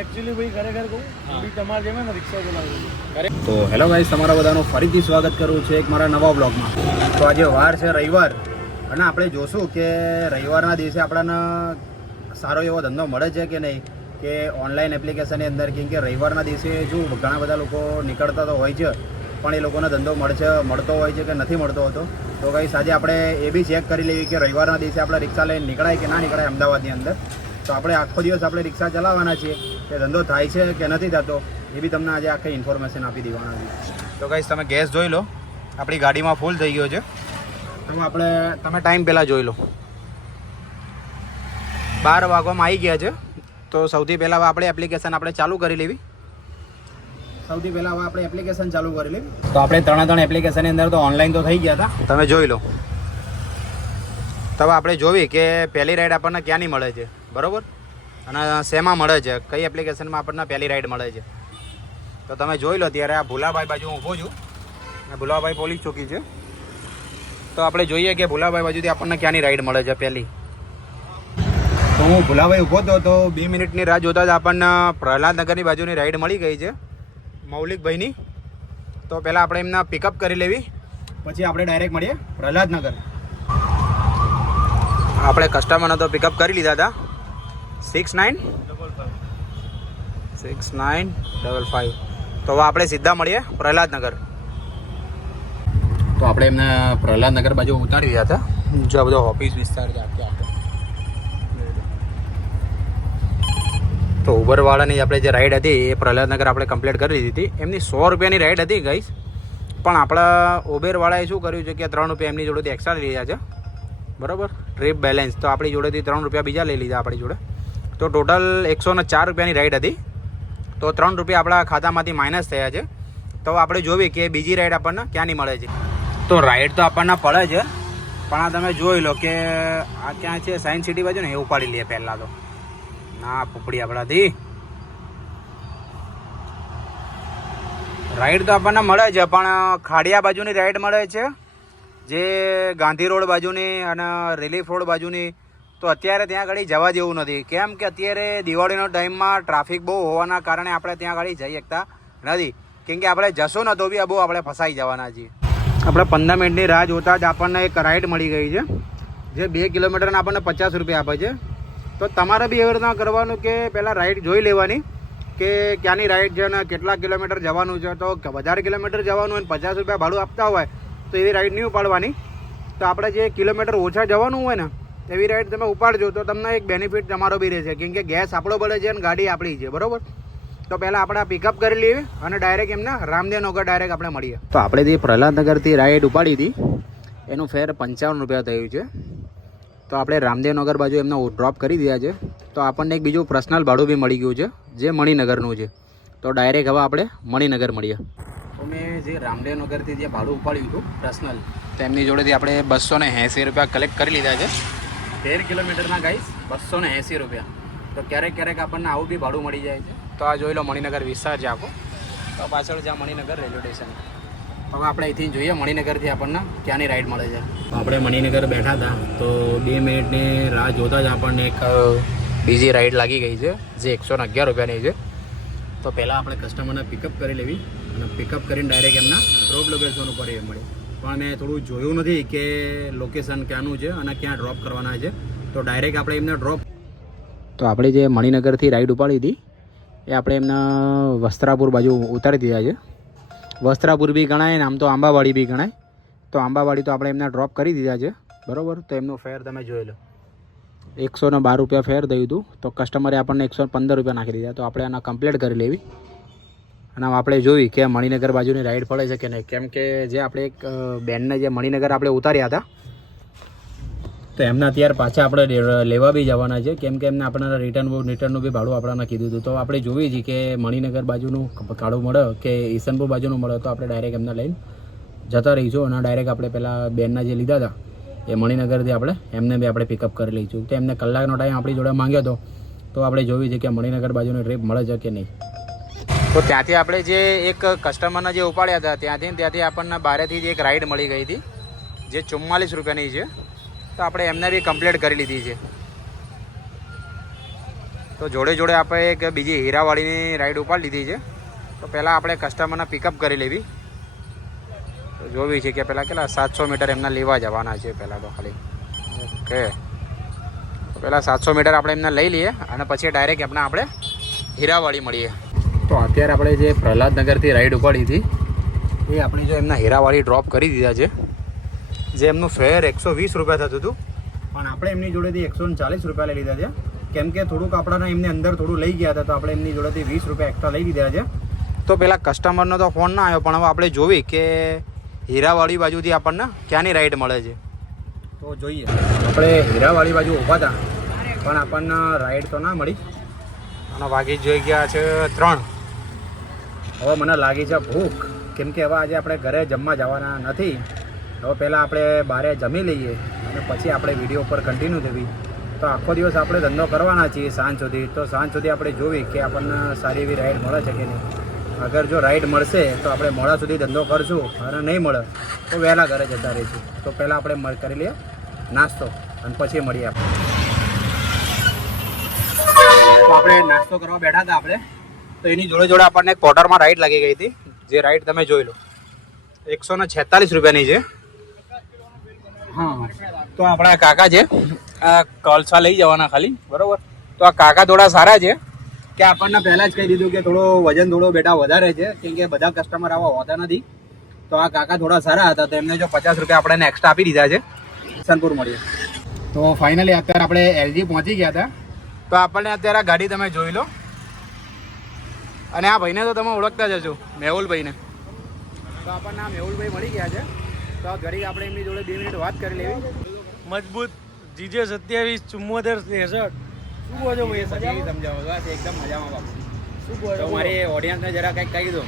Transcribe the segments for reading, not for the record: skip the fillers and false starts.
Actually ભાઈ ખરેખર કહું બી તમારે જેમ ને રિક્ષા ચલાવવું. તો હેલો ગાઈસ, તમારા બધાનું ફરીથી સ્વાગત કરું છું એક મારા નવા બ્લોગમાં. તો આજે વાર છે રવિવાર, અને આપણે જોશું કે રવિવારના દિવસે આપણને સારો એવો ધંધો મળે છે કે નહીં, કે ઓનલાઈન એપ્લિકેશનની અંદર. કેમ કે રવિવારના દિવસે જો ઘણા બધા લોકો નીકળતા તો હોય છે, પણ એ લોકોનો ધંધો મળતો હોય છે કે નથી મળતો હોતો. તો ગાઈસ આજે આપણે એ બી ચેક કરી લઈએ કે રવિવારના દિવસે આપણે રિક્ષા લઈને નીકળાય કે ના નીકળાય અમદાવાદની અંદર. તો આપણે આખો દિવસ આપણે રિક્ષા ચલાવવાના છીએ, કે ધંધો થાય છે કે નથી થતો એ બી તમને આજે આખી ઇન્ફોર્મેશન આપી દેવાના છે. તો ગાઈસ તમે ગેસ જોઈ લો, આપણી ગાડીમાં ફૂલ થઈ ગયો છે. તમે ટાઈમ પહેલાં જોઈ લો, 12 વાગવામાં આવી ગયા છે. તો સૌથી પહેલાં હવે આપણે એપ્લિકેશન ચાલુ કરી લેવી. તો આપણે ત્રણે એપ્લિકેશનની અંદર તો ઓનલાઈન તો થઈ ગયા હતા, તમે જોઈ લો. તો હવે આપણે જોવી કે પહેલી રાઈડ આપણને ક્યાંની મળે છે, બરાબર, અને શેમાં મળે છે, કઈ એપ્લિકેશનમાં આપણને પહેલી રાઈડ મળે છે. તો તમે જોઈ લો. ત્યારે આ ભુલાભાઈ બાજુ ઊભો છું, અને ભુલાભાઈ પોલીસ ચોકી છે. તો આપણે જોઈએ કે ભુલાભાઈ બાજુથી આપણને ક્યાંની રાઈડ મળે છે પહેલી. તો હું ભુલાભાઈ ઊભો હતો, તો 2 મિનિટની રાહ જોતા જ આપણને પ્રહલાદનગરની બાજુની રાઈડ મળી ગઈ છે, મૌલિકભાઈની. તો પહેલાં આપણે એમના પિકઅપ કરી લેવી, પછી આપણે ડાયરેક્ટ મળીએ પ્રહલાદનગર. આપણે કસ્ટમરને તો પિકઅપ કરી લીધા હતા 6955. તો હવે આપણે સીધા મળીએ પ્રહલાદનગર. તો આપણે એમને પ્રહલાદનગર બાજુ ઉતારી દીધા હતા. જો આ બધો ઓફિસ વિસ્તાર છે આખે આખો. તો ઉબરવાળાની આપણે જે રાઈડ હતી એ પ્રહલાદનગર આપણે કમ્પ્લીટ કરી દીધી હતી. એમની 100 રૂપિયાની રાઈડ હતી ગાઈસ, પણ આપણા ઉબેરવાળાએ શું કર્યું છે કે 3 રૂપિયા એમની જોડેથી એક્સ્ટ્રા લઈ લીધા છે, બરાબર, ટ્રીપ બેલેન્સ. તો આપણી જોડેથી 3 રૂપિયા બીજા લઈ લીધા આપણી જોડે. તો ટોટલ 104 રૂપિયાની રાઈડ હતી. તો 3 રૂપિયા આપણા ખાતામાંથી માઇનસ થયા છે. તો આપણે જોઈએ કે બીજી રાઈડ આપણને ક્યાંની મળે છે. તો રાઈડ તો આપણને પડે છે, પણ આ તમે જોઈ લો કે આ ક્યાં છે, સાયન્સ સિટી બાજુ ને, એ ઉપાડી લઈએ પહેલાં તો. ના પુપડી આપણાથી રાઈડ તો આપણને મળે છે, પણ ખાડિયા બાજુની રાઈડ મળે છે, જે ગાંધી રોડ બાજુની અને રિલીફ રોડ બાજુની. તો અત્યારે ત્યાં આગળ જવા જેવું નથી, કેમ કે અત્યારે દિવાળીનો ટાઈમમાં ટ્રાફિક બહુ હોવાના કારણે આપણે ત્યાં આગળ જઈ શકતા નથી. કેમ કે આપણે જશું ને તો બી બહુ આપણે ફસાઈ જવાના છીએ. આપણે 15 મિનિટની રાહ જોતા જ આપણને એક રાઈડ મળી ગઈ છે, જે 2 કિલોમીટરના આપણને 50 રૂપિયા આપે છે. તો તમારે બી એવી રીતના કરવાનું કે પહેલાં રાઈડ જોઈ લેવાની કે ક્યાંની રાઈડ છે ને કેટલા કિલોમીટર જવાનું છે. તો વધારે કિલોમીટર જવાનું હોય ને 50 રૂપિયા ભાડું આપતા હોય તો એવી રાઈડ નહીં ઉપાડવાની. તો આપણે જે કિલોમીટર ઓછા જવાનું હોય ને એવી રાઈડ તમે ઉપાડજો, તો તમને એક બેનિફિટ તમારો બી રહેશે. કેમ કે ગેસ આપણો બળે છે અને ગાડી આપણી છે, બરાબર. તો પહેલાં આપણે પિકઅપ કરી લઈએ અને ડાયરેક્ટ એમને રામદેવનગર ડાયરેક્ટ આપણે મળીએ. તો આપણે જે પ્રહલાદનગરથી રાઈડ ઉપાડી હતી એનું ફેર 55 રૂપિયા થયું છે. તો આપણે રામદેવનગર બાજુ એમને ડ્રોપ કરી દીધા છે. તો આપણને એક બીજું પર્સનલ ભાડું બી મળી ગયું છે, જે મણિનગરનું છે. તો ડાયરેક્ટ હવે આપણે મણિનગર મળીએ. તો મેં જે રામદેવનગરથી જે ભાડું ઉપાડ્યું હતું પર્સનલ, તો એમની જોડેથી આપણે 280 રૂપિયા કલેક્ટ કરી લીધા છે. 13 કિલોમીટરના ગાઈસ 280 રૂપિયા. તો ક્યારેક આપણને આવું બી ભાડું મળી જાય છે. તો આ જોઈ લો મણિનગર વિસ્તાર છે આખો. તો પાછળ જ્યાં મણિનગર રેલવે સ્ટેશન. હવે આપણે અહીંથી જોઈએ મણિનગરથી આપણને ક્યાંની રાઈડ મળે છે. આપણે મણિનગર બેઠા હતા, તો 2 મિનિટની રાહ જોતા જ આપણને એક બીજી રાઈડ લાગી ગઈ છે, જે 111 રૂપિયાની છે. તો પહેલાં આપણે કસ્ટમરને પિકઅપ કરી લેવી, અને પિકઅપ કરીને ડાયરેક્ટ એમના ડ્રોપ લોકેશન ઉપર એ મળે. પણ મેં થોડું જોયું નથી કે લોકેશન ક્યાંનું છે અને ક્યાં ડ્રોપ કરવાના છે. તો ડાયરેક્ટ આપણે એમને ડ્રોપ. તો આપણે જે મણિનગરથી રાઈડ ઉપાડી હતી એ આપણે એમના વસ્ત્રાપુર બાજુ ઉતારી દીધા છે. વસ્ત્રાપુર બી ગણાય ને આમ તો આંબાવાડી બી ગણાય. તો આંબાવાડી તો આપણે એમને ડ્રોપ કરી દીધા છે, બરાબર. તો એમનું ફેર તમે જોઈ લો, 112 રૂપિયા ફેર થયું હતું. તો કસ્ટમરે આપણને 115 રૂપિયા નાખી દીધા. તો આપણે આના કમ્પ્લીટ કરી લેવી, અને આપણે જોઈ કે મણિનગર બાજુની રાઈડ પડે છે કે નહીં. કેમ કે જે આપણે એક બેનને જે મણિનગર આપણે ઉતાર્યા હતા, તો એમના અત્યારે પાછા આપણે લેવા બી જવાના છે. કેમ કે એમને આપણને રિટર્નનું બી ભાડું આપણને કીધું હતું. તો આપણે જોઈએ છીએ કે મણિનગર બાજુનું ભાડું મળે કે ઈસનપુર બાજુનું મળે, તો આપણે ડાયરેક્ટ એમને લઈને જતા રહીશું. અને ડાયરેક્ટ આપણે પહેલાં બેનના જે લીધા હતા એ મણિનગરથી આપણે એમને બી આપણે પિકઅપ કરી લઈશું. તો એમને કલાકનો ટાઈમ આપણી જોડે માંગ્યો હતો. તો આપણે જોઈએ છીએ કે મણિનગર બાજુની ટ્રીપ મળે છે કે નહીં. તો ત્યાંથી આપણે જે એક કસ્ટમરના જે ઉપાડ્યા હતા ત્યાંથી આપણને બહારેથી જ એક રાઈડ મળી ગઈ હતી, જે 44 રૂપિયાની છે. તો આપણે એમને બી કમ્પ્લીટ કરી લીધી છે. તો જોડે જોડે આપણે એક બીજી હીરાવાળીની રાઈડ ઉપાડી લીધી છે. તો પહેલાં આપણે કસ્ટમરને પિકઅપ કરી લેવી. તો જોવી છે કે પહેલાં કેટલા 700 મીટર એમના લેવા જવાના છે પહેલાં તો ખાલી. ઓકે, તો પહેલાં 700 મીટર આપણે એમને લઈ લઈએ અને પછી ડાયરેક્ટ એમના આપણે હીરાવાળી મળીએ. તો અત્યારે આપણે જે પ્રહલાદનગરથી રાઈડ ઉપાડી હતી એ આપણે જો એમના હીરાવાળી ડ્રોપ કરી દીધા છે. જે એમનું ફેર 120 રૂપિયા થતું હતું, પણ આપણે એમની જોડેથી 140 રૂપિયા લઈ લીધા છે. કેમ કે થોડુંક આપણાને એમને અંદર થોડું લઈ ગયા હતા, તો આપણે એમની જોડેથી 20 રૂપિયા એક્સ્ટ્રા લઈ દીધા છે. તો પેલા કસ્ટમરનો તો ફોન ના આવ્યો, પણ હવે આપણે જોવી કે હીરાવાળી બાજુથી આપણને ક્યાંની રાઈડ મળે છે. તો જોઈએ, આપણે હીરાવાળી બાજુ ઊભા હતા પણ આપણને રાઈડ તો ના મળી અને વાગી જોઈ ગયા છે 3. હવે મને લાગી છે ભૂખ, કેમ કે હવે આજે આપણે ઘરે જમવા જવાના નથી. હવે પહેલાં આપણે બહાર જમી લઈએ અને પછી આપણે વિડીયો ઉપર કન્ટિન્યુ થવી. તો આખો દિવસ આપણે ધંધો કરવાના છીએ સાંજ સુધી. તો સાંજ સુધી આપણે જોવી કે આપણને સારી એવી રાઈડ મળે છે કે નહીં. અગર જો રાઈડ મળશે તો આપણે મોડા સુધી ધંધો કરશું, અને નહીં મળે તો વહેલા ઘરે જતા રહીશું. તો પહેલાં આપણે કરી લઈએ નાસ્તો અને પછી મળીએ આપણે. તો આપણે નાસ્તો કરવા બેઠા હતા આપણે, તો એની જોડે જોડે આપણને એક પોટરમાં રાઈડ લાગી ગઈ હતી. જે રાઈડ તમે જોઈ લો 146 રૂપિયાની છે. હા, તો આપણા કાકા છે, આ કલસા લઈ જવાના ખાલી, બરાબર. તો આ કાકા થોડા સારા છે કે આપણને પહેલાં જ કહી દીધું કે થોડો વજન થોડો બેટા વધારે છે, કેમ કે બધા કસ્ટમર આવા હોતા નથી. તો આ કાકા થોડા સારા હતા, તો એમને જો 50 રૂપિયા આપણને એક્સ્ટ્રા આપી દીધા છે. કિશનપુર મળીએ. તો ફાઇનલી અત્યારે આપણે એલજી પહોંચી ગયા હતા. તો આપણને અત્યારે આ ગાડી તમે જોઈ લો, અને આ ભાઈને તો તમે ઓળખતા જ હશો, મેહુલભાઈને. તો આપણને આ મેહુલભાઈ મળી ગયા છે. તો આ ઘડી આપણે એમની જોડે 2 મિનિટ વાત કરી લેવી. મજબૂત જીજે 27 74 63. શું કહો છો ભાઈ? સમજાવો બસ એકદમ મજામાં બાપુ. શું કહો તો છો? મારી ઓડિયન્સને જરા કંઈક કહી દો.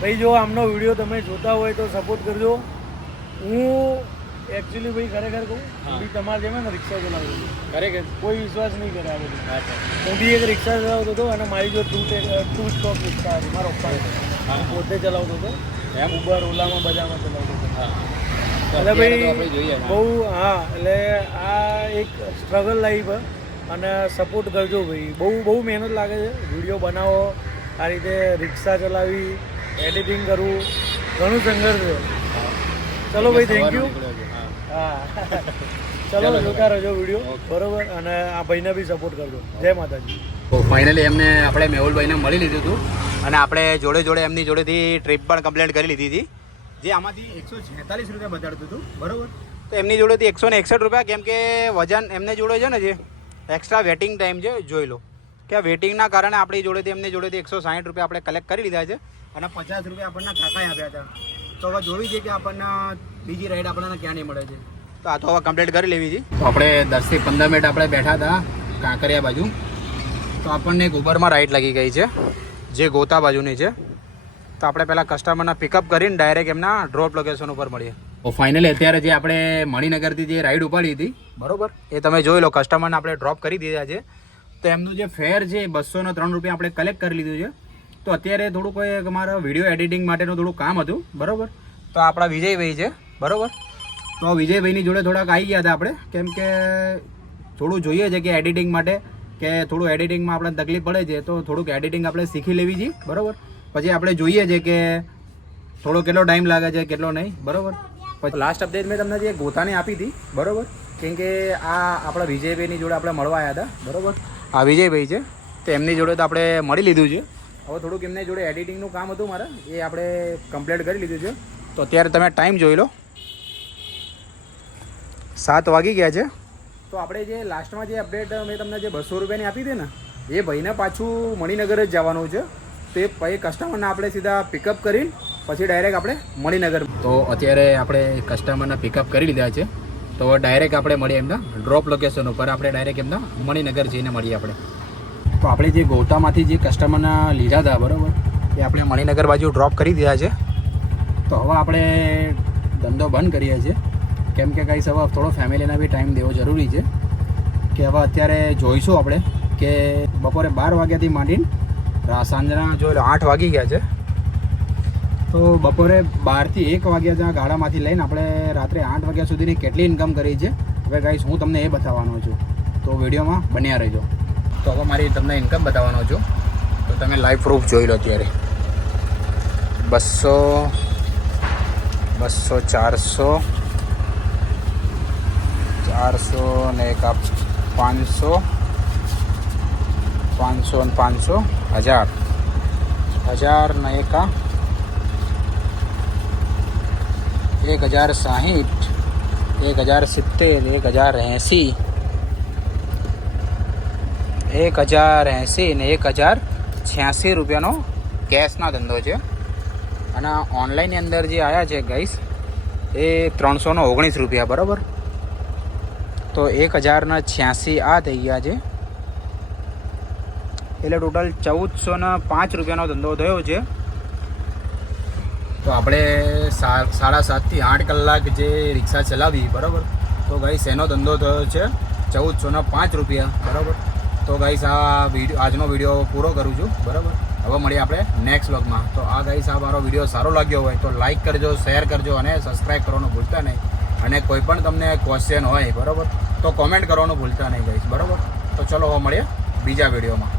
ભાઈ જો આમનો વિડીયો તમે જોતા હોય તો સપોર્ટ કરજો. હું એકચ્યુઅલી ભાઈ ખરેખર કહું, હું બી તમારે જેમ ને રિક્ષા ચલાવતો હતો. ખરેખર કોઈ વિશ્વાસ નહીં કરે આ બધું. હું બી એક રિક્ષા ચલાવતો હતો અને મારી જો ટુ સ્ટોપ રિક્ષા હતી મારા પપ્પાએ. હું પોતે ચલાવતો હતો, એમ ઉબર ઓલામાં બધામાં ચલાવતો હતો. હા, એટલે ભાઈ બહુ હા, એટલે આ એક સ્ટ્રગલ લાઈફ અને સપોર્ટ કરજો ભાઈ. બહુ મહેનત લાગે છે. વિડીયો બનાવો, આ રીતે રિક્ષા ચલાવી, એડિટિંગ કરવું, ઘણું સંઘર્ષ છે. ચલો ભાઈ, થેન્ક યુ. હા ચલો જોતા રહેજો વિડીયો, બરોબર. અને આ ભાઈને બી સપોર્ટ કરજો. જય માતાજી. તો ફાઇનલી એમને આપણે મેહુલભાઈને મળી લીધું હતું, અને આપણે જોડે જોડે એમની જોડેથી ટ્રીપ પણ કમ્પ્લીટ કરી લીધી હતી. જે આમાંથી 146 રૂપિયા બતાડતું હતું, બરાબર. તો એમની જોડેથી 161 રૂપિયા, કેમ કે વજન એમને જોડે છે ને, જે એક્સ્ટ્રા વેટિંગ ટાઈમ છે જોઈ લો કે આ વેટિંગના કારણે આપણી જોડેથી એમની જોડેથી 160 રૂપિયા આપણે કલેક્ટ કરી લીધા છે, અને 50 રૂપિયા આપણને કાકાએ આપ્યા હતા. તો હવે જોવી છે કે આપણને બીજી રાઈડ આપણને ક્યાં નહીં મળે છે. તો આ તો હવે કમ્પ્લીટ કરી લેવી છે. તો આપણે 10 થી 15 મિનિટ આપણે બેઠા હતા કાંકરિયા બાજુ. તો આપણને એક ઉબરમાં રાઈડ લાગી ગઈ છે, જે ગોતા બાજુની છે. તો આપણે પહેલાં કસ્ટમરને પિકઅપ કરીને ડાયરેક્ટ એમના ડ્રોપ લોકેશન ઉપર મળીએ. તો ફાઇનલી અત્યારે જે આપણે મણિનગરથી જે રાઈડ ઉપાડી હતી, બરાબર, એ તમે જોઈ લો. કસ્ટમરને આપણે ડ્રોપ કરી દીધા છે. તો એમનું જે ફેર છે 203 રૂપિયા આપણે કલેક્ટ કરી લીધું છે. તો અત્યારે થોડુંક અમારા વિડીયો એડિટિંગ માટેનું થોડું કામ હતું, બરાબર. તો આપણા વિજયભાઈ છે, બરાબર. તો વિજયભાઈની જોડે થોડાક આવી ગયા હતા આપણે, કેમ કે થોડું જોઈએ છે કે એડિટિંગ માટે, કે થોડું એડિટિંગમાં આપણે તકલીફ પડે છે. તો થોડુંક એડિટિંગ આપણે શીખી લેવી છે, બરાબર. પછી આપણે જોઈએ છે કે થોડો કેટલો ટાઈમ લાગે છે, કેટલો નહીં, બરાબર. પછી લાસ્ટ અપડેટ મેં તમને જે ગોતાની આપી હતી, બરાબર, કેમ કે આ આપણા વિજયભાઈની જોડે આપણે મળવા આવ્યા હતા, બરાબર. આ વિજયભાઈ છે, તો એમની જોડે તો આપણે મળી લીધું છે. હવે થોડુંક એમની જોડે એડિટિંગનું કામ હતું મારે, એ આપણે કમ્પ્લીટ કરી લીધું છે. તો અત્યારે તમે ટાઈમ જોઈ લો, 7 વાગી ગયા છે. તો આપણે જે લાસ્ટમાં જે અપડેટ મેં તમને જે 200 રૂપિયાની આપી હતી ને, એ ભાઈને પાછું મણિનગર જ જવાનું છે. તો એ કસ્ટમરને આપણે સીધા પિકઅપ કરીને પછી ડાયરેક્ટ આપણે મણિનગર. તો અત્યારે આપણે કસ્ટમરને પિકઅપ કરી લીધા છે. તો ડાયરેક્ટ આપણે મળીએ એમના ડ્રોપ લોકેશન ઉપર. આપણે ડાયરેક્ટ એમના મણિનગર જઈને મળીએ આપણે. તો આપણે જે ગૌતામાંથી જે કસ્ટમરના લીધા હતા, બરાબર, એ આપણે મણિનગર બાજુ ડ્રોપ કરી દીધા છે. તો હવે આપણે ધંધો બંધ કરીએ છીએ, કેમ કે કંઈ હવે થોડો ફેમિલીના બી ટાઈમ દેવો જરૂરી છે. કે હવે અત્યારે જોઈશું આપણે કે બપોરે 12 વાગ્યાથી માંડીને સાંજના જોઈ લો 8 વાગી ગયા છે. તો બપોરે 12 થી 1 વાગ્યા ત્યાં ગાડામાંથી લઈને આપણે રાત્રે 8 વાગ્યા સુધીની કેટલી ઇન્કમ કરી છે, હવે ગાઈસ હું તમને એ બતાવવાનો છું. તો વિડીયોમાં બન્યા રહેજો. તો હવે મારી તમને ઇન્કમ બતાવવાનો છું, તો તમે લાઈવ પ્રૂફ જોઈ લો. અત્યારે 200 200 400 400 ને એક 500 500 ને 500 1000 1000 ને એક 1060 1070 1080 1080 ને 1086 રૂપિયાનો કેશના ધંધો છે. અને ઓનલાઈનની અંદર જે આવ્યા છે ગાઈસ એ 319 રૂપિયા, બરાબર. તો 1086 આ થઈ ગયા છે, એટલે ટોટલ 1405 રૂપિયાનો ધંધો થયો છે. તો આપણે 7.5 થી 8 કલાક જે રિક્ષા ચલાવી, બરાબર, તો ગાઈસ એનો ધંધો થયો છે 1405 રૂપિયા, બરાબર. તો ગાઈસ આજનો વિડીયો પૂરો કરું છું, બરાબર. હવે મળીએ આપણે નેક્સ્ટ વ્લોગમાં. તો આ ગાઈસ આ મારો વિડીયો સારો લાગ્યો હોય તો લાઈક કરજો, શેર કરજો અને સબસ્ક્રાઈબ કરવાનું ભૂલતા નહીં. અને કોઈ પણ તમને ક્વેશ્ચન હોય, બરાબર, તો કોમેન્ટ કરવાનું ભૂલતા નહીં ગાઈસ, બરાબર. તો ચલો હવે મળીએ બીજા વિડીયોમાં.